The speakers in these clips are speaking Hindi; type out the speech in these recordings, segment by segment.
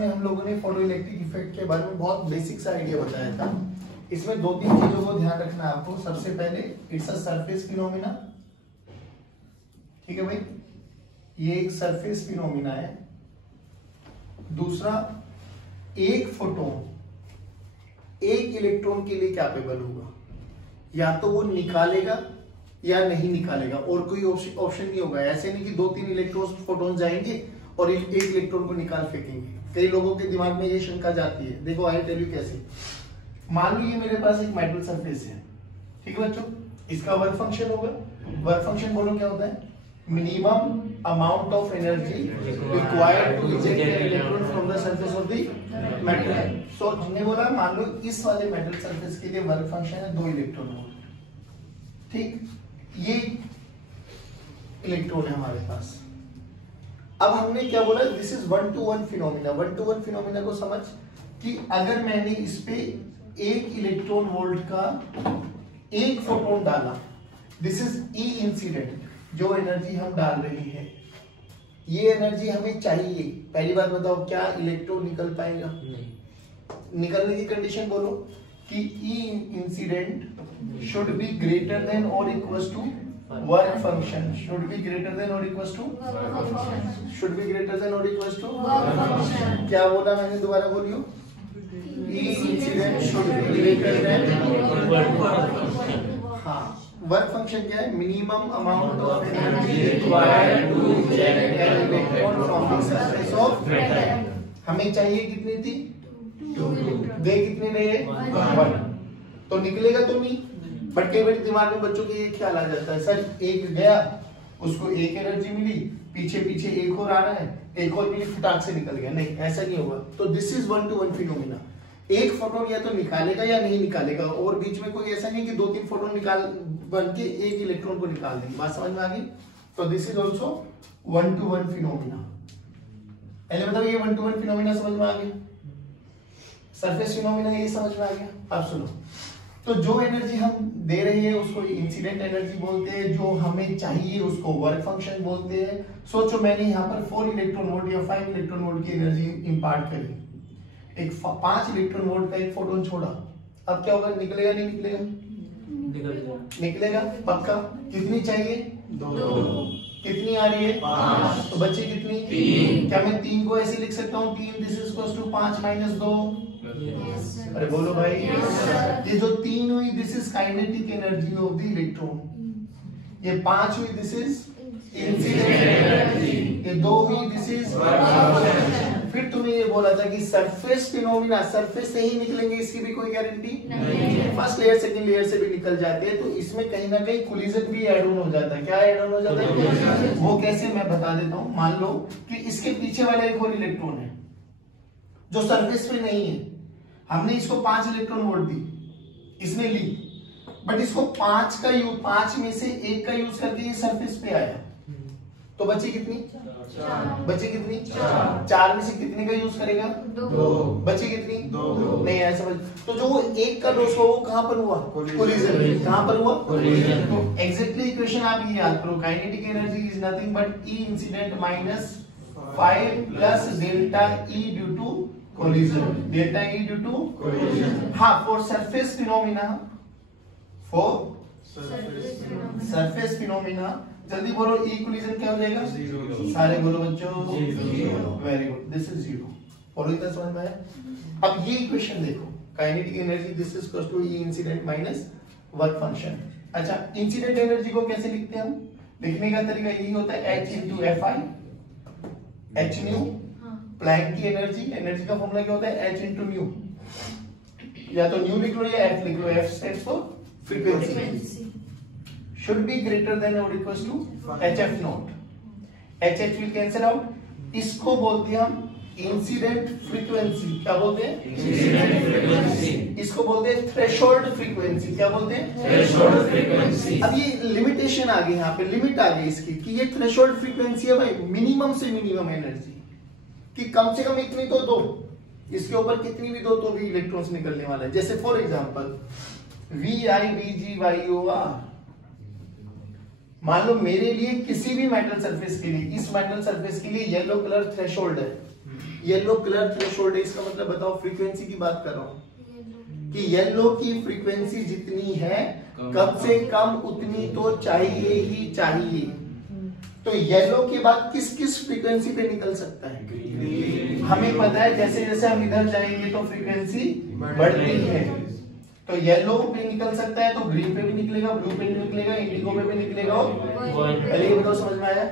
में हम लोगों ने फोटो इलेक्ट्रिक इफेक्ट के बारे में बहुत बेसिक सा आइडिया बताया था। इसमें दो तीन चीजों को ध्यान रखना है आपको। सबसे पहले इट्स अ सरफेस फिनोमिना, ठीक है भाई, ये एक सरफेस फिनोमिना है। दूसरा, एक फोटोन एक इलेक्ट्रॉन के लिए कैपेबल होगा, या तो वो निकालेगा या नहीं निकालेगा, और कोई ऑप्शन नहीं होगा। ऐसे नहीं कि दो तीन इलेक्ट्रॉन फोटोन जाएंगे और एक इलेक्ट्रॉन को निकाल फेंकेंगे। कई लोगों के दिमाग में ये शंका जाती है। देखो आई टेल यू कैसे। मान लो ये मेरे पास एक मेटल सरफेस है, ठीक है बच्चों, इसका वर्क फंक्शन होगा। वर्क फंक्शन बोलो क्या होता है? Minimum amount of energy required to eject an electron from the surface of the metal. So हमने बोला मान लो इस वाले मेटल सरफेस के लिए वर्क फंक्शन है 2 इलेक्ट्रॉन वोल्ट, ठीक। ये इलेक्ट्रॉन है हमारे पास। अब हमने क्या बोला? This is 1-to-1 phenomena. 1-to-1 phenomena को समझ कि अगर मैंने इस पे 1 इलेक्ट्रॉन वोल्ट का एक फोटोन डाला, दिस इज ई इंसिडेंट, जो एनर्जी हम डाल रहे हैं, ये एनर्जी हमें चाहिए। पहली बात बताओ, क्या इलेक्ट्रॉन निकल पाएगा? नहीं। निकलने की कंडीशन बोलो कि E incident should be greater than और equal to work function, should be greater than और equal to, should be greater than और इक्वल टू वर्क फंक्शन। क्या बोला मैंने? दोबारा बोलियो। E incident should be greater than हाँ, वर्क फंक्शन क्या है? Minimum amount of energy required to eject an electron from the surface of metal. हमें चाहिए कितनी थी? 2। दे कितने रहे? 1। तो निकलेगा तो नहीं। बट कई बार दिमाग में बच्चों के ये ख्याल आ जाता है, सर एक गया, उसको एक एनर्जी मिली, पीछे पीछे एक और आ रहा है, एक और मिली, फटाक से निकल गया। नहीं, ऐसा नहीं होगा। तो दिस इज 1-to-1 फिनोमिना। एक फोटोन या तो निकालेगा या नहीं निकालेगा, और बीच में कोई ऐसा नहीं कि 2-3 फोटोन निकाल बन के एक इलेक्ट्रॉन को निकाल देंगे। बात समझ में आ गई? तो this is also 1-to-1 phenomena. पहले मतलब ये 1-to-1 फिनोमिना समझ में आ गया। सरफेस फिनोमिना ये समझ में आ गया। अब सुनो, तो जो एनर्जी हम दे रहे हैं उसको इंसिडेंट एनर्जी बोलते हैं, जो हमें चाहिए उसको वर्क फंक्शन बोलते हैं। सोचो मैंने यहाँ पर 4 इलेक्ट्रॉन वोल्ट या 5 इलेक्ट्रॉन वोल्ट की एनर्जी इंपार्ट करी, एक 5 इलेक्ट्रॉन वोल्ट का एक फोटोन छोड़ा, अब क्या होगा? निकलेगा नहीं निकलेगा? निकलेगा पक्का। कितनी चाहिए? 2। कितनी आ रही है? 5। तो बच्चे कितनी? 3। क्या मैं 3 को ऐसे लिख सकता हूँ? 3 this is equal to 5 minus 2। अरे बोलो भाई। ये जो 3 हुई this is kinetic energy of the electron, ये 5 हुई दिस इज इंसिडेंट एनर्जी, ये 2 हुई दिस इज वर्क फंक्शन। फिर तुम्हें ये बोला था कि सरफेस फिनोमिना सरफेस से ही निकलेंगे, इसकी भी कोई गारंटी नहीं। फर्स्ट लेयर सेकंड लेयर से भी निकल जाते हैं, तो इसमें कहीं ना कहीं कोलिजन भी ऐड ऑन हो जाता है। क्या ऐड ऑन हो जाता है? वो कैसे, मैं बता देता हूँ। मान लो कि इसके पीछे वाला एक और इलेक्ट्रॉन है जो सरफेस पे नहीं है, हमने इसको 5 इलेक्ट्रॉन वोल्ट दी, इसने ली, बट इसको 5 में से 1 का यूज करके ये सरफेस पे आया, तो बचे कितनी? 4। बचे कितनी? 4 में से कितने का यूज करेगा? 2। बचे कितनी? 2। नहीं ऐसा समझ। तो जो वो 1 का लॉस हुआ वो कहां पर हुआ? कोलिजन। कहां पर हुआ? कोलिजन। तो एग्जैक्टली इक्वेशन आप ये याद करो, kinetic energy is nothing but E incident minus 5 plus delta E due to collision. Delta E due to collision. हाँ, for surface phenomena, for surface phenomena, जल्दी बोलो, ई कोलिजन क्या हो जाएगा? 0। सारे बोलो बच्चों, 0। Very good, this is 0। Follow इतना समझ में आया? अब ये इक्वेशन देखो, kinetic energy this is equal to E incident minus work function. अच्छा, इंसिडेंट एनर्जी को कैसे लिखते हैं हम? लिखने का तरीका यही होता है, h into fi, h nu, Planck की एनर्जी का फॉर्मूला क्या होता है? h into nu. या तो न्यू लिख लो या f लिख लो, f stands for frequency. should be greater than or equals to hf naught. hh will cancel out. इसको बोलते हैं हम इंसिडेंट फ्रीक्वेंसी। क्या बोलते हैं? Incident frequency. इसको बोलते हैं थ्रेशोल्ड फ्रीक्वेंसी। क्या बोलते हैं? Threshold frequency. अब ये लिमिटेशन आ गई, यहाँ पे लिमिट आ गई इसकी कि ये थ्रेशोल्ड फ्रीक्वेंसी है भाई, मिनिमम से मिनिमम एनर्जी कि कम से कम इतनी तो दो, इसके ऊपर कितनी भी दो तो भी इलेक्ट्रॉन्स निकलने वाला है। जैसे फॉर एग्जांपल VIBGYOR, मान लो मेरे लिए किसी भी मेटल सरफेस के लिए, इस मेटल सरफेस के लिए येलो कलर थ्रेशोल्ड है, येलो कलर थ्रेशोल्ड है, इसका मतलब बताओ, फ्रीक्वेंसी की बात कर रहा हूं कि येलो की फ्रीक्वेंसी जितनी है कम से कम उतनी तो चाहिए ही चाहिए। तो येलो के बाद किस किस फ्रीक्वेंसी पे निकल सकता है? हमें पता है जैसे जैसे हम इधर जाएंगे तो फ्रीक्वेंसी बढ़ती है। तो येलो पे निकल सकता है तो ग्रीन पे भी निकलेगा, ब्लू पे भी निकलेगा, इंडिगो पे भी निकलेगा। और पहले ये बताओ, समझ में आया?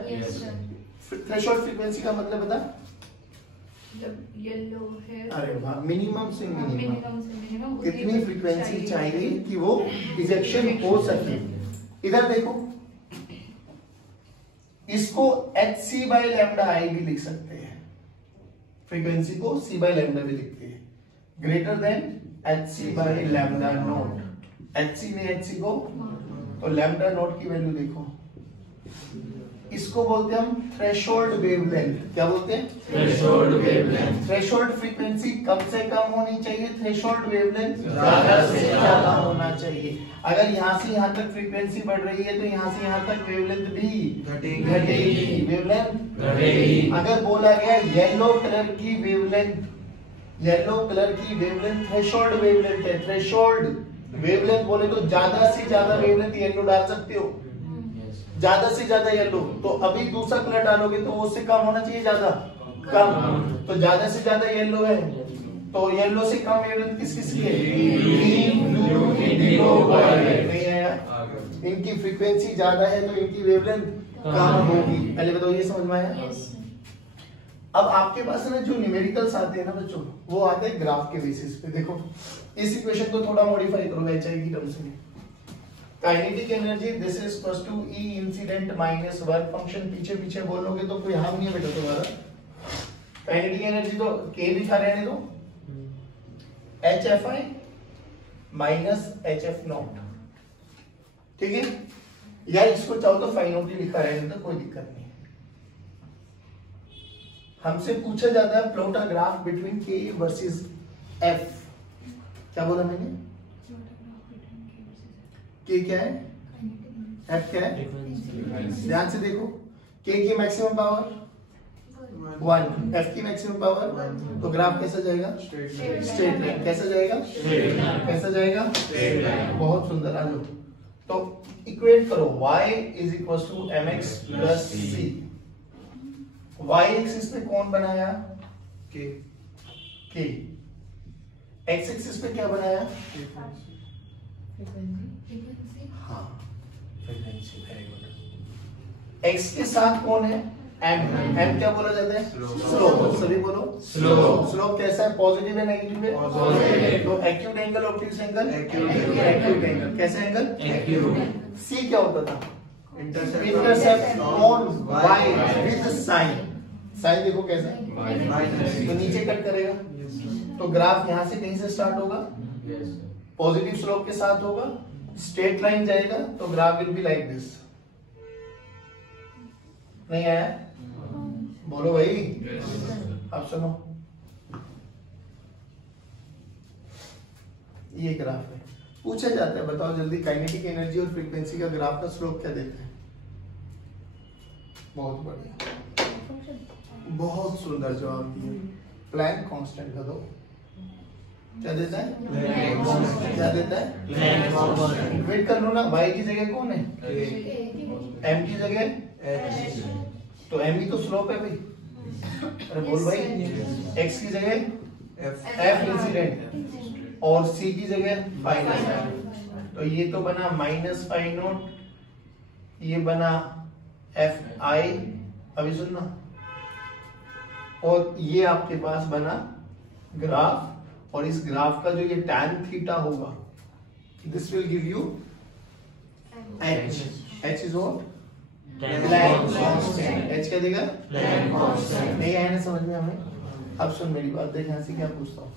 थ्रेशोल्ड फ्रीक्वेंसी का मतलब बता। जब येलो है, अरे वाह, मिनिमम से मिनिमम कितनी फ्रीक्वेंसी चाहिए कि वो इजेक्शन हो सके। इधर देखो, इसको HC बाई लैम्डा आई भी लिख सकते हैं, फ्रीक्वेंसी को C बाई लैम्डा भी लिखते हैं, greater than HC by lambda note. HC में HC को, तो लैम्डा नोट की वैल्यू देखो, इसको बोलते हैं हम थ्रेशोल्ड वेवलेंथ। क्या बोलते हैं? Threshold wavelength. थ्रेशोल्ड फ्रीक्वेंसी कम से कम होनी चाहिए, थ्रेशोल्ड वेवलेंथ ज्यादा से ज्यादा होना चाहिए। अगर यहाँ से यहाँ तक फ्रीक्वेंसी बढ़ रही है तो यहाँ से यहाँ तक वेवलेंथ भी घटेगी, वेवलेंथ घटेगी। अगर बोला गया येलो कलर की वेवलेंथ, येलो कलर की वेवलेंथ थ्रेशोल्ड वेवलेंथ है, थ्रेशोल्ड वेवलेंथ बोले तो ज्यादा से ज्यादा वेवलेंथ येलो डाल सकते हो, ज्यादा से ज्यादा येलो। तो अभी दूसरा कलर डालोगे तो उससे कम होना चाहिए, ज्यादा कम। तो ज्यादा से ज्यादा येलो है, तो येलो से कम वेवलेंथ किस किस की है? Green, blue, indigo, violet. नहीं आया? इनकी फ्रीक्वेंसी ज्यादा है तो इनकी वेवलेंथ कम होगी। पहले बताओ, ये समझ में आया? अब आपके पास है ना जो न्यूमेरिकल्स आते हैं ना बच्चों, वो आते हैं ग्राफ के बेसिस पे। देखो इस इक्वेशन को थोड़ा मॉडिफाई करो HI की टर्म्स में। Kinetic energy this is equals to E incident minus work function. पीछे पीछे बोलोगे तो कोई हार्म नहीं है बेटा तुम्हारा। काइनेटिक एनर्जी तो K लिखा रहने दो, HFI माइनस HF नॉट, ठीक है? या इसको चाहो तो फाइ नॉट ही लिखा रहने दो, कोई दिक्कत नहीं। हमसे पूछा जाता है plot a graph between K versus F। क्या बोला मैंने? K क्या है, F क्या है? ध्यान से देखो, K की मैक्सिमम पावर 1, F की मैक्सिमम पावर, तो ग्राफ कैसा जाएगा? Straight line. कैसा जाएगा? कैसा जाएगा? बहुत सुंदर। आ जाओ, तो इक्वेट करो, y is equal to mx plus c। y axis पे कौन बनाया? K। x एक्सिस पे क्या बनाया? हाँ, फ्रीक्वेंसी। Very good. x के साथ कौन है? m क्या बोला जाता है? स्लोप। सभी बोलो स्लोप। स्लोप कैसा है? पॉजिटिव है, नेगेटिव है? पॉजिटिव। तो acute angle, obtuse angle? Acute angle. कैसा एंगल? एक्यूट। c क्या होता था? Intercept on y with sign. Sign देखो कैसा है, तो नीचे कट करेगा, तो ग्राफ यहां से कहीं से स्टार्ट होगा, पॉजिटिव स्लोप के साथ होगा, स्ट्रेट लाइन जाएगा, तो graph will be like this. नहीं आया? बोलो भाई। अब सुनो, ये ग्राफ है, पूछा जाता है बताओ जल्दी काइनेटिक एनर्जी और फ्रीक्वेंसी का ग्राफ का स्लोप क्या देता है? बहुत बढ़िया, बहुत सुंदर जवाब दिए। प्लैंक कांस्टेंट का दो। क्या देता है? क्या देता है? वेट कर लो ना, y की जगह कौन है? m की जगह h, तो m ही तो स्लोप है भाई। अरे बोल भाई, x की जगह f इंसिडेंट और c की जगह फाइ नॉट, तो ये तो बना माइनस फाइ नॉट, ये बना f i। अभी सुनना, और ये आपके पास बना ग्राफ, और इस ग्राफ का जो ये tan थीटा होगा, this will give you h। h is what? Planck constant. h क्या देगा? Planck constant. नहीं आया ना समझ में हमें? अब सुन मेरी बात, देख यहां से क्या पूछता हूं।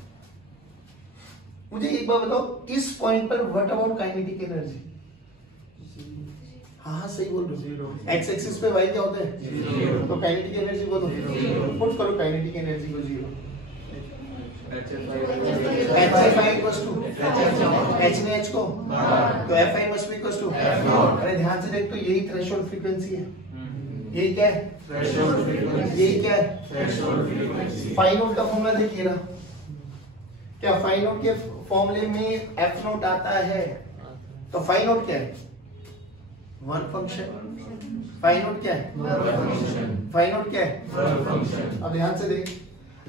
मुझे एक बात बताओ, इस पॉइंट पर व्हाट अबाउट काइनेटिक एनर्जी? हाँ सही बोल रहे हो। एक्स एक्सिस पे y क्या होता है? तो काइनेटिक एनर्जी को तो पुट करो, काइनेटिक एनर्जी को 0। HFI इक्वल्स टू H ने H को, तो FI must be equals to. अरे ध्यान से देख, तो यही थ्रेशोल्ड फ्रीक्वेंसी है। ये क्या है? ये क्या है? फाई नोट का फॉर्मूला देखिए ना, क्या फाई नोट के फॉर्मूले में एफ नोट आता है? तो फाई नोट क्या है? Work function. फाई नोट क्या है? फाई नोट क्या है? अब ध्यान से देख,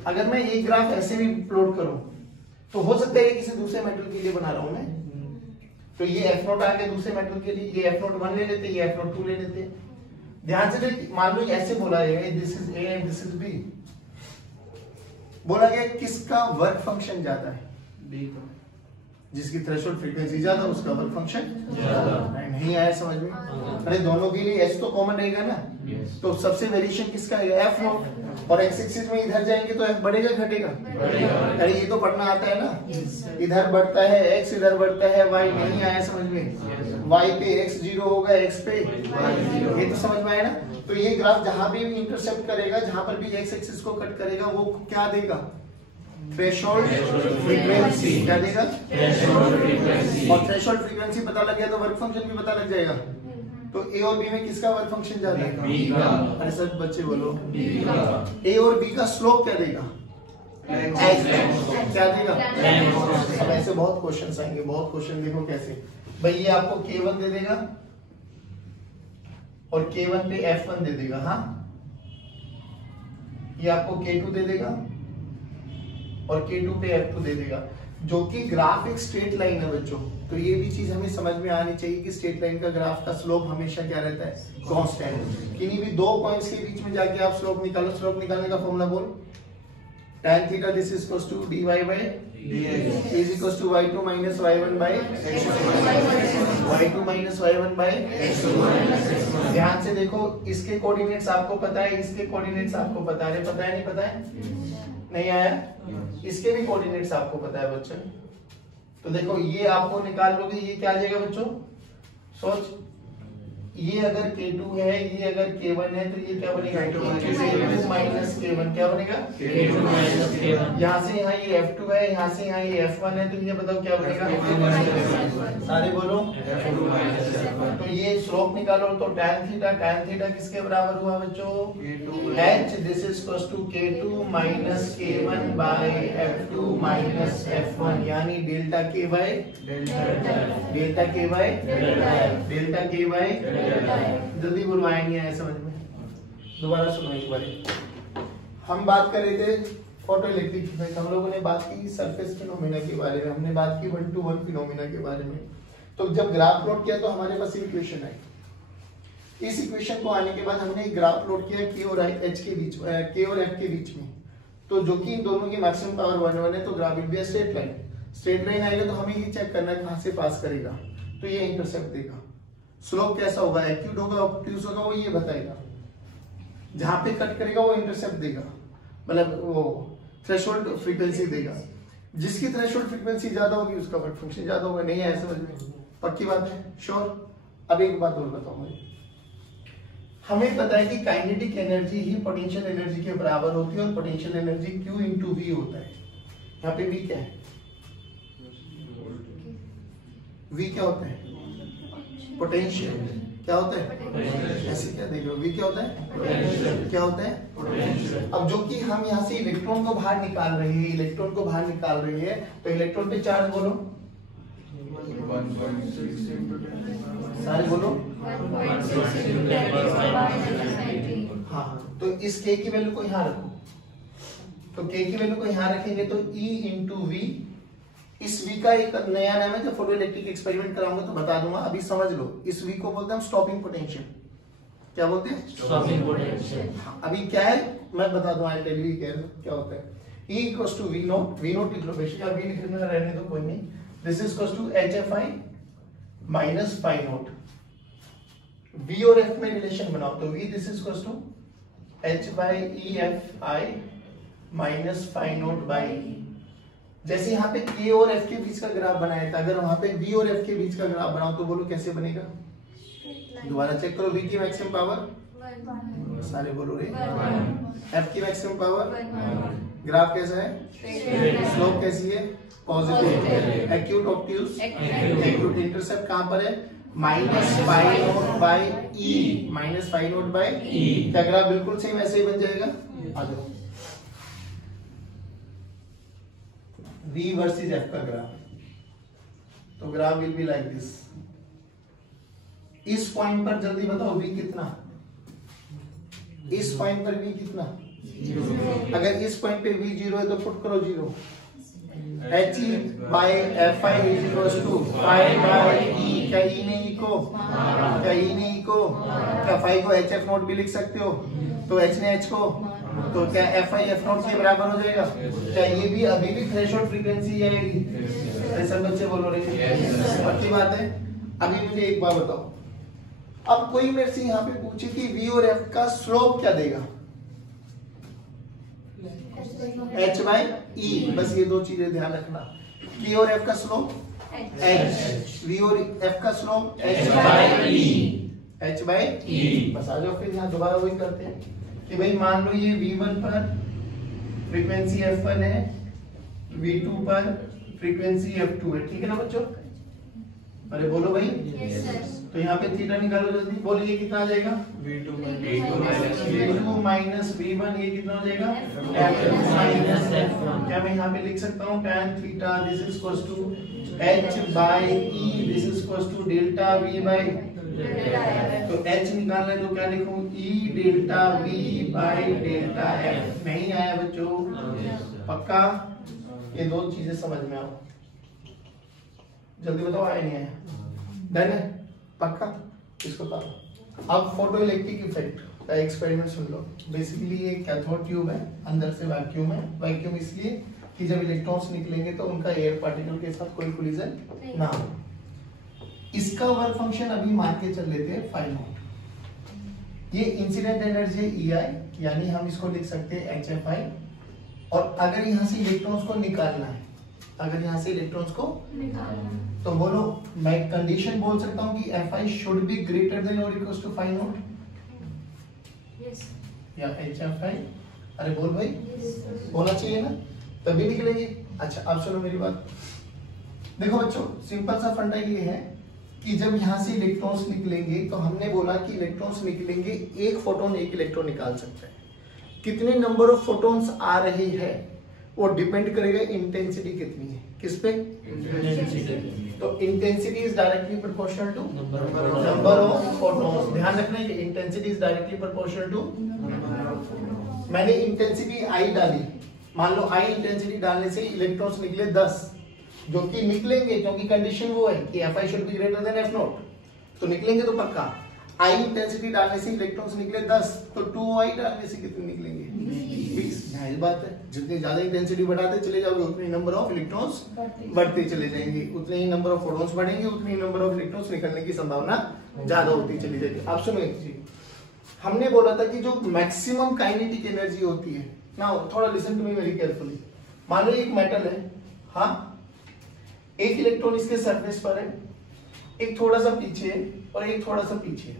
अगर मैं एक ग्राफ ऐसे भी प्लॉट करूं तो हो सकता है किसी दूसरे मेटल के लिए बना रहा हूं मैं, तो ये एफ नोट आ गया दूसरे मेटल के लिए, ये एफ नोट 1 ले लेते, ये एफ नोट 2 ले लेते। ध्यान से देख, मान लो ऐसे बोला है this is A and this is B, बोला गया किसका वर्क फंक्शन ज्यादा है? बी का। जिसकी थ्रेशोल्ड फ्रीक्वेंसी ज्यादा उसका वर्क फंक्शन ज्यादा। नहीं आया समझ में? अरे दोनों के लिए एस तो कॉमन रहेगा ना, तो सबसे वेरिएशन किसका है? F note. और एक्स एक्सिस में इधर जाएंगे तो एफ बढ़ेगा घटेगा? अरे ये तो पढ़ना आता है ना, इधर बढ़ता है एक्स, इधर बढ़ता है वाई। नहीं आया समझ में? वाई पे एक्स 0 होगा, एक्स पे ये तो समझ में आया ना। तो ये ग्राफ जहां भी इंटरसेप्ट करेगा, जहां पर भी एक्स एक्सिस को कट करेगा, वो क्या देगा? Threshold frequency. क्या देगा? Threshold frequency. और थ्रेशोल्ड फ्रीक्वेंसी पता लग गया तो वर्क फंक्शन भी पता लग जाएगा। तो ए और बी में किसका वर्क फंक्शन ज्यादा है? बी का। अरे सब बच्चे बोलो बी का। ए और बी का स्लोप क्या देगा? क्या देगा? अब ऐसे बहुत क्वेश्चंस आएंगे, बहुत क्वेश्चन। देखो कैसे भाई, ये आपको K1 दे देगा और K1 पे F1 दे देगा, हाँ। ये आपको K2 दे देगा और K2 पे F2 दे देगा, जो कि ग्राफ एक स्ट्रेट लाइन है बच्चों। तो ये भी चीज हमें समझ में आनी चाहिए कि स्ट्रेट लाइन का ग्राफ का स्लोप हमेशा क्या रहता है? कांस्टेंट। किन्हीं भी दो पॉइंट्स के बीच में जाके आप स्लोप निकालो। स्लोप निकालने का फॉर्मूला बोल, tan theta this is equals to dy by dx is equals to y2 minus y1 by y2 minus y1 by x1। ध्यान से देखो, इसके कोऑर्डिनेट्स आपको पता है, इसके कोऑर्डिनेट्स आपको पता है। पता है नहीं पता है? नहीं आया? इसके भी कोऑर्डिनेट्स आपको पता है बच्चों। तो देखो ये आपको निकाल लोगे, ये क्या आ जाएगा बच्चों? सोच, ये अगर K2 है, ये अगर K1 है, तो ये क्या बनेगा? K2 minus K1। क्या बनेगा? K2 minus K1। यहाँ से यहाँ ये F2 है, यहाँ से यहाँ ये F1 है, तो ये बताओ क्या बनेगा? सारे बोलो। तो ये स्लोप निकालो, तो tan थीटा किसके बराबर हुआ बच्चों? H this is equals to K2 minus K1 by F2 minus F1, यानी delta K by delta K by. जल्दी बुलवाया नहीं आया समझ में? दोबारा सुनो एक बार। हम बात कर रहे थे फोटो इलेक्ट्रिक इफेक्ट, हम लोगों ने बात की सरफेस फिनोमेना के बारे में, हमने बात की 1-to-1 फिनोमेना के बारे में। तो जब ग्राफ प्लॉट किया तो हमारे पास इक्वेशन आई। इस इक्वेशन को आने के बाद हमने एक ग्राफ प्लॉट किया K और H के बीच, K और F के बीच में, तो जो कि इन दोनों की मैक्सिमम पावर 1 है, तो graph will be straight line. Straight line आएगा तो हमें ये चेक करना है कहां से पास करेगा, तो ये इंटरसेप्ट देगा। स्लोप कैसा होगा? एक्यूट होगा, ऑब्ट्यूज होगा, वो ये बताएगा। जहां पे कट करेगा वो इंटरसेप्ट देगा, मतलब वो थ्रेशोल्ड फ्रीक्वेंसी देगा। जिसकी थ्रेशोल्ड फ्रीक्वेंसी ज्यादा होगी उसका वर्क फंक्शन ज्यादा होगा। नहीं है समझ में? पक्की बात है? श्योर? अब एक बात और बताओ मुझे, हमें पता है कि काइनेटिक एनर्जी ही पोटेंशियल एनर्जी के बराबर होती है और potential energy Q into V होता है। यहाँ पे V क्या है? V क्या होता है? पोटेंशियल। क्या होता है? ऐसे क्या देख रहे हो? V क्या होता है? क्या होता है? अब जो कि हम यहाँ से इलेक्ट्रॉन को बाहर निकाल रहे हैं, इलेक्ट्रॉन को बाहर निकाल रही है, तो इलेक्ट्रॉन पे चार्ज बोलो, सारे बोलो। हाँ, तो इस K की वैल्यू को यहाँ रखो, तो K की वैल्यू को यहाँ रखेंगे तो E into V। इस V का एक नया नाम है, जब फोटो इलेक्ट्रिक एक्सपेरिमेंट कराऊंगा तो बता दूंगा, अभी समझ लो। इस V को बोलते हैं हम स्टॉपिंग पोटेंशियल। क्या बोलते हैं? Stopping potential. अभी क्या है मैं बता दूं, आई टेल यू क्या होता है। E equals to V naught, V naught लिख लो बेशक, V लिखना रहने दो कोई नहीं। This is equals to HFI minus phi naught. V और F में रिलेशन बनाओ, तो V this is equals to H by EFI minus phi naught by. जैसे यहाँ पे K और F के बीच का ग्राफ बनाया था, अगर वहां पे V और F के बीच का ग्राफ बनाओ तो बोलो कैसे बनेगा? दोबारा चेक करो। V की मैक्सिमम पावर, सारे बोलो रे। F की मैक्सिमम पावर, ग्राफ कैसा है? स्लोप कैसी है? Positive. Acute obtuse, acute. Intercept कहां पर है? माइनस पाई नोट बाय ई, माइनस पाई नोट बाय ई। क्या ग्राफ बिल्कुल सेम ऐसे ही बन जाएगा? आ जाओ, V वर्सेस F का ग्राफ। तो graph will be like this. इस पॉइंट पर जल्दी बताओ V कितना, इस पॉइंट पर V कितना? 0। अगर इस पॉइंट पे V 0 है तो पुट करो 0। HE by FI is equals to phi by E। क्या E ने E को, क्या E ने E को, क्या फाई को HF नोट भी लिख सकते हो? तो H ने H को, तो क्या FI F नोट के बराबर हो जाएगा? क्या ये भी अभी भी थ्रेशोल्ड फ्रीक्वेंसी आएगी? ऐसे बच्चे बोलो रहे, अच्छी बात है। अभी मुझे एक बात बताओ, अब कोई मेरे से यहाँ पे पूछे कि V और F का स्लोप क्या देगा? H by E। बस ये दो चीजें ध्यान रखना, K और F का स्लोप H, V और F का slope H by E, H by E। बस आ जाओ, फिर यहाँ दोबारा वही करते हैं कि भाई मान लो ये V1 पर फ्रीक्वेंसी F1 है, V2 पर फ्रीक्वेंसी F2 है, ठीक है ना बच्चों? अरे बोलो भाई। तो यहाँ पे थीटा निकालो जल्दी, बोलो ये कितना आ जाएगा? V2 माइनस V1, ये कितना हो जाएगा? F2 minus F1। क्या मैं यहाँ पे लिख सकता हूँ tan theta this is equals to H by E this is equals to delta V by, तो H निकालना है तो क्या लिखूं? E delta V by delta F। नहीं आया बच्चों? पक्का? ये दो चीजें समझ में आओ, जल्दी बताओ आया नहीं आया? डन है? पक्का? इसको करो। अब फोटो इलेक्ट्रिक इफेक्ट का एक्सपेरिमेंट सुन लो। बेसिकली ये कैथोड ट्यूब है, अंदर से वैक्यूम है। वैक्यूम इसलिए कि जब इलेक्ट्रॉन्स निकलेंगे तो उनका एयर पार्टिकल के साथ कोई कोलिजन ना हो। इसका वर्क फंक्शन अभी मान के चल लेते हैं फाई नॉट। ये इंसिडेंट एनर्जी है EI, यानी हम इसको लिख सकते हैं HFI। और अगर यहाँ से इलेक्ट्रॉन्स को निकालना है, अगर यहाँ से इलेक्ट्रॉन्स को तो बोलो, मैं कंडीशन बोल सकता हूँ कि FI should be greater than और इक्वल्स टू फाई नॉट, या HFI। अरे बोल भाई, होना चाहिए ना, तभी निकलेगी। अच्छा अब सुनो मेरी बात, देखो बच्चों सिंपल सा फंडा ये है कि जब यहाँ से इलेक्ट्रॉन्स निकलेंगे तो हमने बोला कि इलेक्ट्रॉन्स निकलेंगे, एक फोटोन एक इलेक्ट्रॉन निकाल सकते हैं। कितने नंबर ऑफ फोटोन्स आ रहे हैं वो डिपेंड करेगा इंटेंसिटी कितनी है। किस पे? तो intensity is directly proportional to number of photons. ध्यान रखना है intensity is directly proportional to. मैंने इंटेंसिटी I डाली, मान लो I इंटेंसिटी डालने से इलेक्ट्रॉन्स निकले 10, जो कि निकलेंगे क्योंकि कंडीशन वो है कि FI should be greater then F not, तो निकलेंगे तो पक्का। I इंटेंसिटी डालने से इलेक्ट्रॉन्स निकले 10, तो 2I डालने से कितने निकलेंगे? 20। जाहिर बात है, जितनी ज्यादा इंटेंसिटी बढ़ाते चले जाओगे उतनी नंबर ऑफ इलेक्ट्रॉन्स बढ़ते चले जाएंगे, उतने ही नंबर ऑफ फोटॉन्स बढ़ेंगे, उतनी ही नंबर ऑफ इलेक्ट्रॉन्स निकलने की संभावना ज्यादा होती चली जाएगी। अब सुनो एक चीज, हमने बोला था कि जो मैक्सिमम काइनेटिक एनर्जी होती है ना, थोड़ा listen to me very carefully. मान लो एक मेटल है, हाँ, एक इलेक्ट्रॉन इसके सरफेस पर है, एक थोड़ा सा पीछे है और एक थोड़ा सा पीछे है,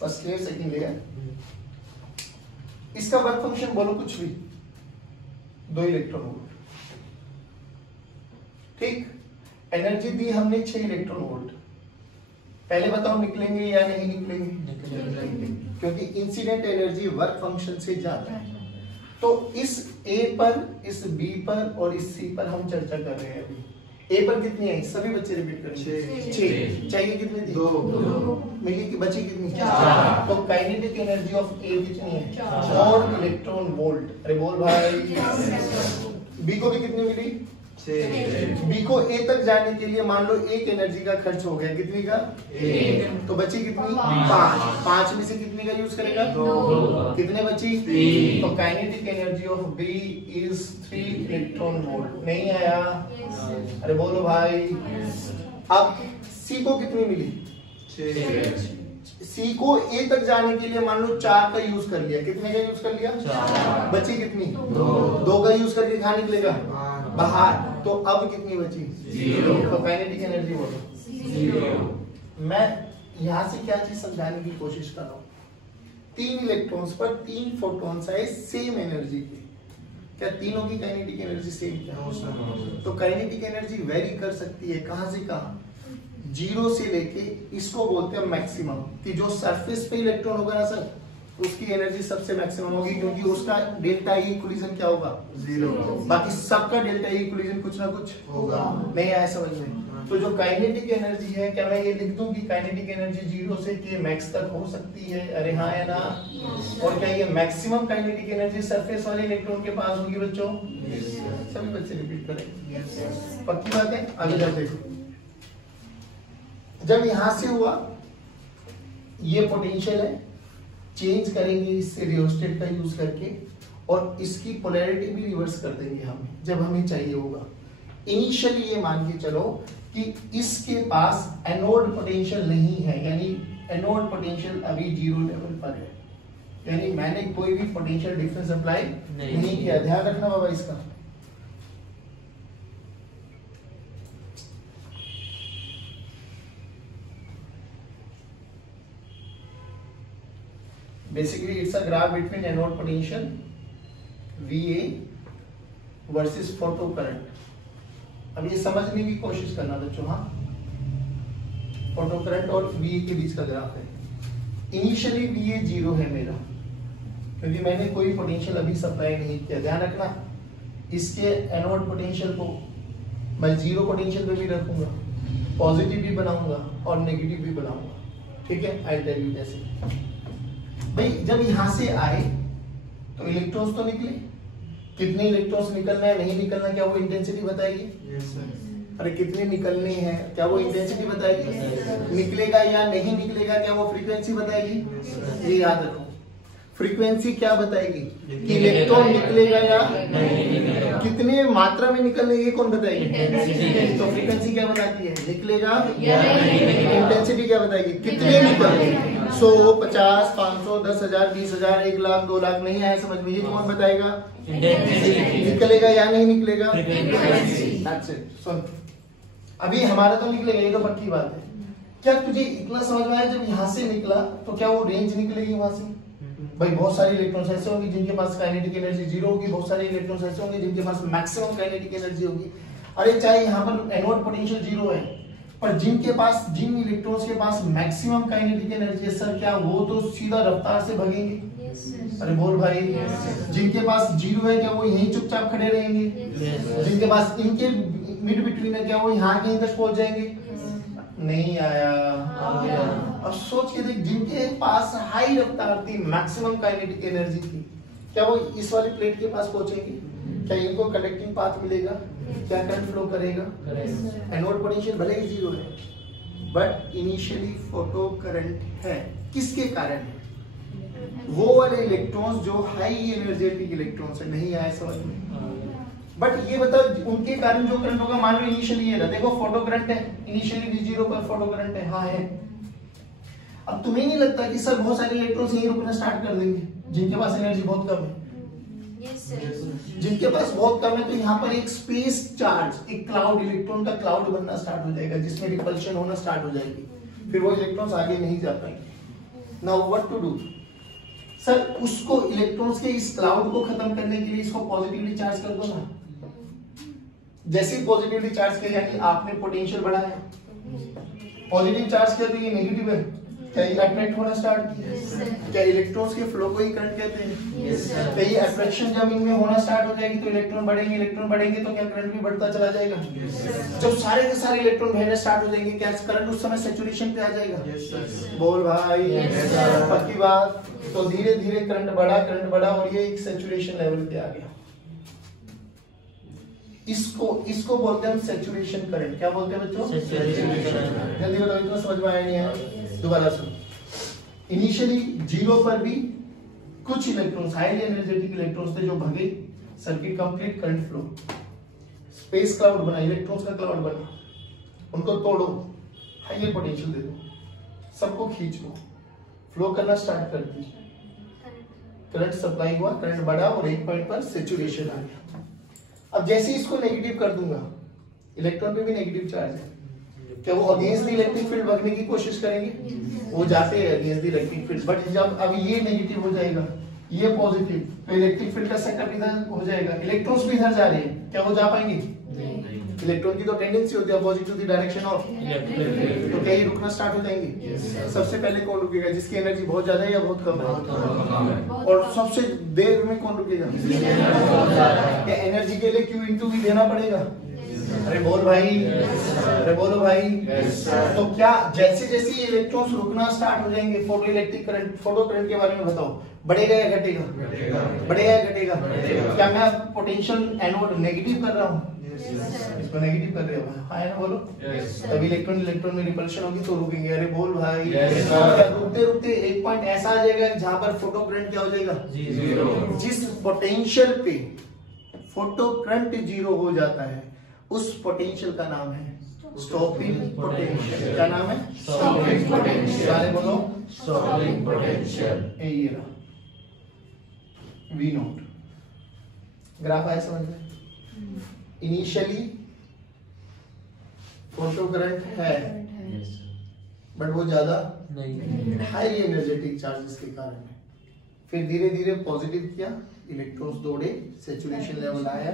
फर्स्ट लेयर सेकंड लेयर। इसका वर्क फंक्शन बोलो कुछ भी, 2 इलेक्ट्रॉन वोल्ट, ठीक। एनर्जी दी हमने 6 इलेक्ट्रॉन वोल्ट। पहले बताओ निकलेंगे या नहीं निकलेंगे? क्योंकि इंसिडेंट एनर्जी वर्क फंक्शन से ज्यादा है। तो इस A पर, इस B पर और इस C पर हम चर्चा कर रहे हैं अभी। A पर कितनी है? सभी बच्चे रिपीट करेंगे। 6 चाहिए, कितनी थी? 2 मिली की बची कितनी? 4। तो काइनेटिक एनर्जी ऑफ A कितनी है? 4 इलेक्ट्रॉन वोल्ट। अरे बोल भाई। B को भी कितनी मिली? 6। B को A तक जाने के लिए मान लो एक एनर्जी का खर्च हो गया, कितनी का? 1। तो बची कितनी? 5। 5 में से कितने का यूज करेगा? 2। कितने बची? 3। तो kinetic energy of B is 3 electron volt. नहीं आया? अरे बोलो भाई। अब C को कितनी मिली? 6। C को A तक जाने के लिए मान लो 4 का यूज कर लिया, कितने का यूज कर लिया? 4। बची कितनी? 2 का यूज करके कहाँ निकलेगा? बाहर। तो अब कितनी बची? 0। तो काइनेटिक एनर्जी बोलो 0। मैं यहां से क्या चीज समझाने की कोशिश कर रहा हूं, 3 इलेक्ट्रॉन्स पर 3 फोटॉन्स आए सेम एनर्जी के, क्या तीनों की काइनेटिक एनर्जी सेम? क्या तो काइनेटिक एनर्जी वेरी कर सकती है, कहां से कहां? जीरो से लेके इसको बोलते हैं मैक्सिमम, कि जो सरफेस पे इलेक्ट्रॉन होगा ना सर, उसकी एनर्जी सबसे मैक्सिमम होगी, क्योंकि उसका डेल्टा ई इक्विलिब्रियम क्या होगा, जीरो। बाकी सबका डेल्टा ई इक्विलिब्रियम कुछ ना कुछ होगा। नहीं आया समझ में? तो जो काइनेटिक एनर्जी है, क्या मैं ये लिख दूं कि काइनेटिक एनर्जी जीरो से के मैक्स तक हो सकती है? अरे हाँ या ना? और क्या ये मैक्सिमम काइनेटिक एनर्जी सरफेस वाले इलेक्ट्रॉन के पास होगी बच्चों? सभी बच्चे रिपीट करें, पक्की बात है। आगे जाओ देखो, जब यहां से हुआ ये पोटेंशियल है, चेंज करेंगे इससे रियोस्टेट का यूज करके, और इसकी पोलैरिटी भी रिवर्स कर देंगे हम जब हमें चाहिए होगा। इनिशियली ये मान के चलो कि इसके पास एनोड पोटेंशियल नहीं है, यानी एनोड पोटेंशियल अभी जीरो लेवल पर है, यानी मैंने कोई भी पोटेंशियल डिफरेंस अप्लाई नहीं किया। ध्यान रखना बाबा इसका। Basically, it's a graph between anode potential VA versus photo current. अब ये समझने की कोशिश करना बच्चों, हाँ, फोटो करंट और VA के बीच का ग्राफ है। इनिशियली VA जीरो है मेरा, क्योंकि मैंने कोई पोटेंशियल अभी सप्लाई नहीं किया। ध्यान रखना, इसके एनोड पोटेंशियल को मैं जीरो पोटेंशियल पे भी रखूंगा, पॉजिटिव भी बनाऊंगा और नेगेटिव भी बनाऊंगा। ठीक है, आई टेल यू जैसे भाई, जब यहां से आए तो इलेक्ट्रॉन्स तो निकले, कितने इलेक्ट्रॉन्स निकलना है नहीं निकलना क्या वो इंटेंसिटी बताएगी? अरे कितने निकलने हैं क्या वो इंटेंसिटी बताएगी? निकलेगा या नहीं निकलेगा क्या वो फ्रीक्वेंसी बताएगी? ये याद रखो, फ्रीक्वेंसी क्या बताएगी कि इलेक्ट्रॉन निकलेगा या कितने मात्रा में निकलने, ये कौन बताएगी? तो फ्रीक्वेंसी क्या बताती है, निकलेगा। इंटेंसिटी क्या बताएगी, कितने निकलने, 100, 50, 500, 10,000, 20,000, 1 लाख, 2 लाख। नहीं आया समझ में? ये कौन बताएगा, निकलेगा या नहीं निकलेगा? That's it. सुन, अभी हमारा तो निकलेगा, ये तो पक्की बात है। क्या तुझे इतना समझ में आया, जब यहाँ से निकला तो क्या वो रेंज निकलेगी वहां से? भाई बहुत सारे इलेक्ट्रॉन्स ऐसे होंगे जिनके पास काइनेटिक एनर्जी जीरो होगी, बहुत सारे इलेक्ट्रॉन्स ऐसे होंगे जिनके पास मैक्सिमम काइनेटिक एनर्जी होगी। अरे चाहे यहाँ पर एनोड पोटेंशियल जीरो है, पर जिन इलेक्ट्रॉन्स के पास मैक्सिमम काइनेटिक एनर्जी है सर, क्या वो तो सीधा रफ्तार से भागेंगे? अरे बोल भाई, जिनके पास जीरो है क्या वो यहीं चुपचाप खड़े रहेंगे? जिनके पास इनके मिड बिटवीन है क्या वो यहाँ कहीं तक पहुंच जाएंगे? नहीं आया। अब सोच के देख, जिनके पास हाई रफ्तार थी, मैक्सिमम काइनेटिक एनर्जी थी, क्या वो इस वाली प्लेट के पास पहुंचेंगे? क्या इनको कनेक्टिंग पाथ मिलेगा? क्या करंट फ्लो करेगा? एनोड पोटेंशियल भले ही जीरो है, बट इनिशियली फोटो करंट है। किसके कारण? वो वाले इलेक्ट्रॉन्स जो हाई एनर्जेटिक इलेक्ट्रॉन्स है। नहीं आए समझ में? बट ये बता, उनके कारण जो करंट होगा, मान लो इनिशियली ये देखो फोटो करंट है, इनिशियली भी जीरो पर फोटो करंट है। हाँ है। अब तुम्हें नहीं लगता कि सर बहुत सारे इलेक्ट्रॉन्स यहीं रुकना स्टार्ट कर देंगे जिनके पास एनर्जी बहुत कम है? जिनके पास बहुत कम है तो यहाँ पर एक स्पेस चार्ज, एक क्लाउड, इलेक्ट्रॉन का क्लाउड बनना स्टार्ट हो जाएगा, जिसमें रिपल्शन होना स्टार्ट हो जाएगी, फिर वो इलेक्ट्रॉन्स आगे नहीं जा पाएंगे। Now what to do sir? उसको इलेक्ट्रॉन्स के इस क्लाउड को खत्म करने के लिए इसको पॉजिटिवली चार्ज कर दो ना। जैसे ही पॉजिटिवली चार्ज किया, यानी आपने पोटेंशियल बढ़ाया, पॉजिटिव चार्ज किया तो ये नेगेटिव है, क्या ये अट्रैक्ट होना स्टार्ट किया? क्या इलेक्ट्रॉन्स के फ्लो को ही करंट कहते हैं? क्या ये अट्रैक्शन जब इनमें होना स्टार्ट हो जाएगी तो इलेक्ट्रॉन बढ़ेंगे तो क्या करंट भी बढ़ता चला जाएगा? जब सारे के सारे इलेक्ट्रॉन बहना स्टार्ट हो जाएंगे, क्या करंट उस समय सैचुरेशन पे आ जाएगा? बोल भाई, पक्की बात। तो धीरे धीरे करंट बढ़ा और ये एक सैचुरेशन लेवल पे आ गया। इसको बोलते हैं हम सैचुरेशन करंट। क्या बोलते हैं बच्चों? जल्दी बताओ, इतना समझ में आया नहीं है? दोबारा सुनो, इनिशियली जीरो पर भी कुछ इलेक्ट्रॉन्स, हाईली एनर्जेटिक इलेक्ट्रॉन्स थे जो भगे, circuit complete, current flow, space cloud बना, इलेक्ट्रॉन्स का क्लाउड बना, उनको तोड़ो, हाई पोटेंशियल दे दो, सबको खींच लो, फ्लो करना स्टार्ट कर दी, करंट सप्लाई हुआ, करंट बढ़ा और एक पॉइंट पर सैचुरेशन आ गया। अब जैसे इसको नेगेटिव कर दूंगा, इलेक्ट्रॉन पे भी नेगेटिव चार्ज है, क्या वो अगेंस्ट द इलेक्ट्रिक फील्ड भागने की कोशिश करेंगे? वो जाते हैं against the electric field, but जब अब ये नेगेटिव हो जाएगा, ये पॉजिटिव, तो इलेक्ट्रिक फील्ड का सेटअप इधर हो जाएगा, इलेक्ट्रॉन्स भी इधर जा रहे हैं, क्या वो जा पाएंगे? इलेक्ट्रॉन की तो टेंडेंसी होती है opposite to the direction of, तो क्या ये रुकना स्टार्ट हो जाएंगे? सबसे पहले कौन रुकेगा? जिसकी एनर्जी बहुत ज्यादा है या बहुत कम है? और सबसे देर में कौन रुकेगा? क्या एनर्जी के लिए Q इंटू V देना पड़ेगा? अरे बोल भाई, अरे बोलो भाई। तो क्या जैसे जैसे इलेक्ट्रॉन्स रुकना स्टार्ट हो जाएंगे, photo electric current, photo current के बारे में बताओ, बढ़ेगा या घटेगा? बढ़ेगा या घटेगा? क्या मैं पोटेंशियल एनोड नेगेटिव कर रहा हूँ? इसको नेगेटिव कर रहे हो, हाँ ना बोलो। तभी इलेक्ट्रॉन इलेक्ट्रॉन में रिपल्शन होगी तो रुकेंगे। अरे बोल भाई। रुकते रुकते एक पॉइंट ऐसा आ जाएगा जहां पर फोटो करंट क्या हो जाएगा? जीरो। जिस पोटेंशियल पे फोटो करंट जीरो हो जाता है उस पोटेंशियल का नाम है स्टॉपिंग पोटेंशियल। क्या नाम है? Stopping potential. सारे बोलो, स्टॉपिंग पोटेंशियल। ये रहा V नॉट। ग्राफ आया समझ में? इनिशियली फोटो करंट है बट वो ज्यादा नहीं, हाईली एनर्जेटिक चार्जेस के कारण है। फिर धीरे धीरे पॉजिटिव किया, इलेक्ट्रॉन्स दौड़े, सैचुरेशन लेवल आया,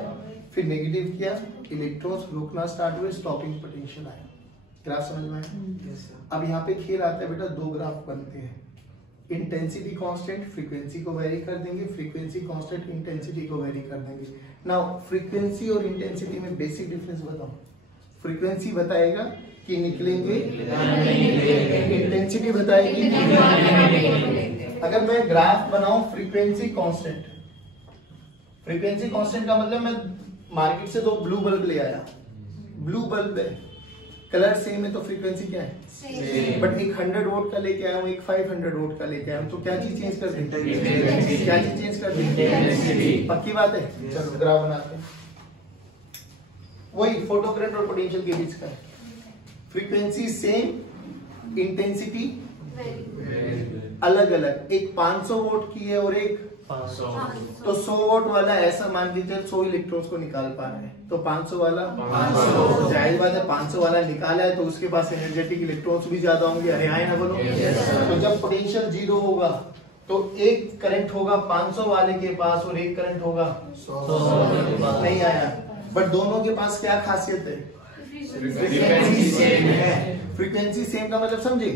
फिर नेगेटिव किया, इलेक्ट्रॉन्स रुकना स्टार्ट हुए, स्टॉपिंग पोटेंशियल आया। ग्राफ समझ में आया? अब यहाँ पे खेल आता है बेटा, दो ग्राफ बनते हैं, इंटेंसिटी कांस्टेंट फ्रीक्वेंसी को वेरी कर देंगे, फ्रीक्वेंसी कांस्टेंट इंटेंसिटी को वेरी कर देंगे। नाउ फ्रीक्वेंसी और इंटेंसिटी में बेसिक डिफरेंस बताओ। फ्रीक्वेंसी बताएगा कि निकलेंगे, इंटेंसिटी बताएगी। अगर मैं ग्राफ बनाऊं फ्रीक्वेंसी कांस्टेंट, फ्रीक्वेंसी कांस्टेंट का मतलब मैं मार्केट से दो ब्लू बल्ब ले आया, ब्लू बल्ब है, कलर सेम है तो फ्रीक्वेंसी क्या है? बट एक 100 वोल्ट का लेके आया हूँ, एक 500 वोल्ट का लेके आया हूँ, तो क्या चीज चेंज कर देंगे? क्या चीज चेंज कर देंगे? पक्की बात है। चलो ग्राफ बनाते हैं। वही फोटो करंट और पोटेंशियल के बीच का है। फ्रीक्वेंसी सेम, इंटेंसिटी अलग अलग, एक 500 वोल्ट की है और एक 500। तो 100 वोल्ट वाला ऐसा मान लीजिए 100 इलेक्ट्रॉन्स को निकाल पा रहा है, तो 500 वाला 500, जाहिर बात है 500 वाला निकाला है तो उसके पास एनर्जेटिक इलेक्ट्रॉन्स भी ज्यादा होंगे। अरे आए ना बोलो। तो जब पोटेंशियल जीरो होगा तो एक करंट होगा 500 वाले के पास और एक करंट होगा 100 नहीं आया। बट दोनों के पास क्या खासियत है? फ्रीक्वेंसी सेम है। फ्रीक्वेंसी सेम का मतलब समझे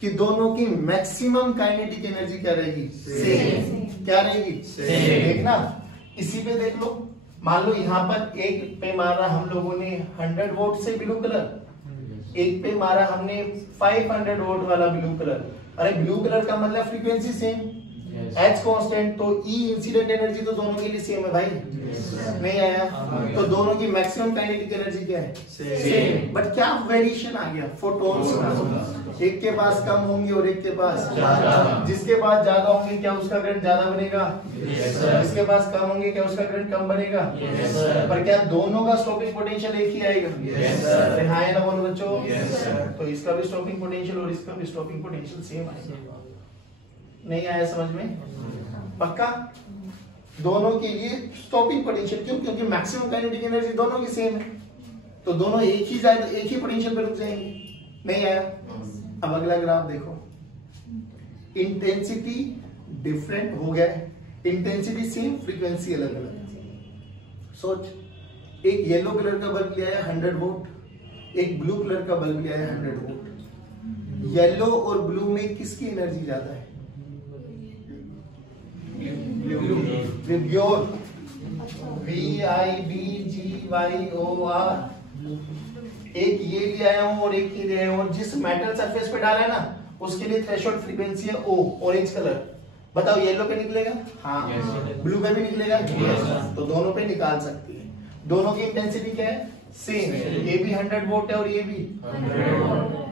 कि दोनों की मैक्सिमम काइनेटिक एनर्जी क्या रहेगी? सेम। क्या रहेगी? देखना इसी पे देख लो, मान लो यहाँ पर एक पे मारा हम लोगों ने 100 वोल्ट से ब्लू कलर, एक पे मारा हमने 500 वोल्ट वाला ब्लू कलर। अरे ब्लू कलर का मतलब फ्रीक्वेंसी सेम, H कांस्टेंट, तो E इंसिडेंट एनर्जी तो दोनों के लिए सेम है भाई। नहीं आया? तो दोनों की मैक्सिमम काइनेटिक एनर्जी क्या है? सेम। बट क्या वेरिएशन आ गया? फोटॉन्स का। एक के पास कम होंगे और एक के पास ज्यादा। जिसके पास ज्यादा होंगे क्या उसका करंट ज्यादा बनेगा? जिसके पास कम होंगे क्या उसका करंट कम बनेगा? पर क्या दोनों का स्टॉपिंग पोटेंशियल एक ही आएगा? हाँ ना बोलो बच्चों। तो इसका भी स्टॉपिंग पोटेंशियल और इसका भी स्टॉपिंग पोटेंशियल सेम आएगा। नहीं आया समझ में? पक्का? दोनों के लिए स्टॉपिंग पोटेंशियल क्यों? क्योंकि मैक्सिमम काइनेटिक एनर्जी दोनों की सेम है, तो दोनों एक ही पोटेंशियल पे रुक जाएंगे। नहीं आया? अब अगला ग्राफ देखो, इंटेंसिटी डिफरेंट हो गया है, इंटेंसिटी सेम, फ्रीक्वेंसी अलग अलग। सोच, एक येलो कलर का बल्ब लिया है 100 वोल्ट, एक ब्लू कलर का बल्ब लिया है 100 वोल्ट। येलो और ब्लू में किसकी एनर्जी ज्यादा है? विब्योर, VIBGYOR। एक ये ले आया हूं और एक ये ले आया हूं, और जिस मेटल सरफेस पे डाला है ना उसके लिए थ्रेशोल्ड फ्रीक्वेंसी है O, ऑरेंज कलर। बताओ येलो पे निकलेगा? हाँ। ब्लू पे भी निकलेगा? तो दोनों पे निकाल सकती है। दोनों की इंटेंसिटी क्या है? सेम। ये भी 100 वोल्ट है और ये भी 100।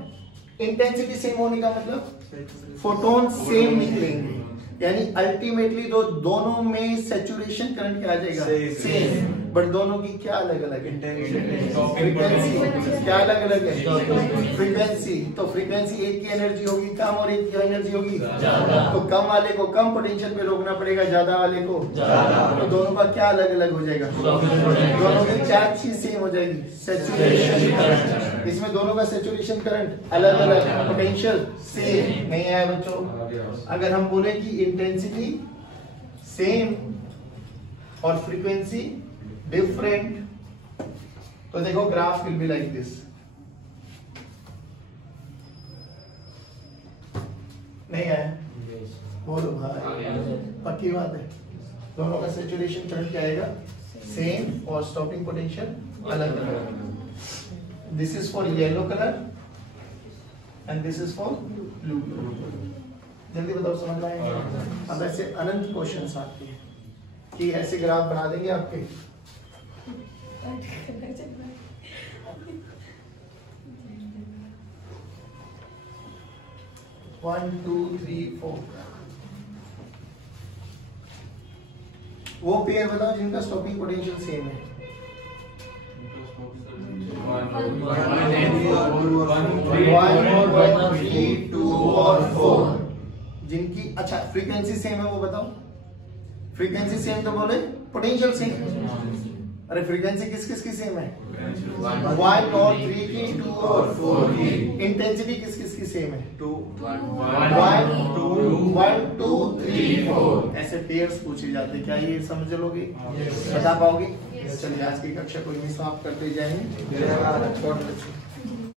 इंटेंसिटी सेम होने का मतलब फोटोन सेम निकलेंगे, यानी अल्टीमेटली दोनों में सैचुरेशन करंट क्या आ जाएगा? सेम। बट दोनों की क्या अलग अलग है? फ्रीक्वेंसी क्या अलग अलग है? फ्रीक्वेंसी। तो फ्रीक्वेंसी एक की एनर्जी होगी कम और एक की एनर्जी होगी ज्यादा, तो कम वाले को कम पोटेंशियल पे रोकना पड़ेगा, ज्यादा वाले को ज्यादा। तो दोनों का क्या अलग अलग हो जाएगा? दोनों की क्या चीज सेम हो जाएगी? Saturation current. इसमें दोनों का सैचुरेशन करंट अलग अलग, पोटेंशियल सेम। नहीं आया बच्चों? अगर हम बोले कि इंटेंसिटी सेम और फ्रीक्वेंसी डिफरेंट, तो देखो graph will be like this. नहीं आया? बोलो भाई, पक्की बात है। दोनों का सैचुरेशन करंट क्या आएगा? सेम, और स्टॉपिंग पोटेंशियल अलग अलग। This is for yellow colour and this is for blue. जल्दी बताओ, समझ में आएगा? अब ऐसे अनंत क्वेश्चंस आते हैं कि ऐसे ग्राफ बना देंगे आपके। 1 2 3 4 वो पेयर बताओ जिनका स्टॉपिंग पोटेंशियल सेम है। 1 3 2 और 4 जिनकी अच्छा फ्रीक्वेंसी सेम है वो बताओ। फ्रीक्वेंसी सेम तो बोले पोटेंशियल सेम। अरे फ्रीक्वेंसी किस किस की सेम है? 1 और 3 की, 2 और 4 की। इंटेंसिटी किस किस की सेम है? 2 1 2 3 4। ऐसे पेयर्स पूछे जाते, क्या ये समझ लोगे? बता पाओगे? चलिए आज की कक्षा को यहीं समाप्त करते जाएंगे।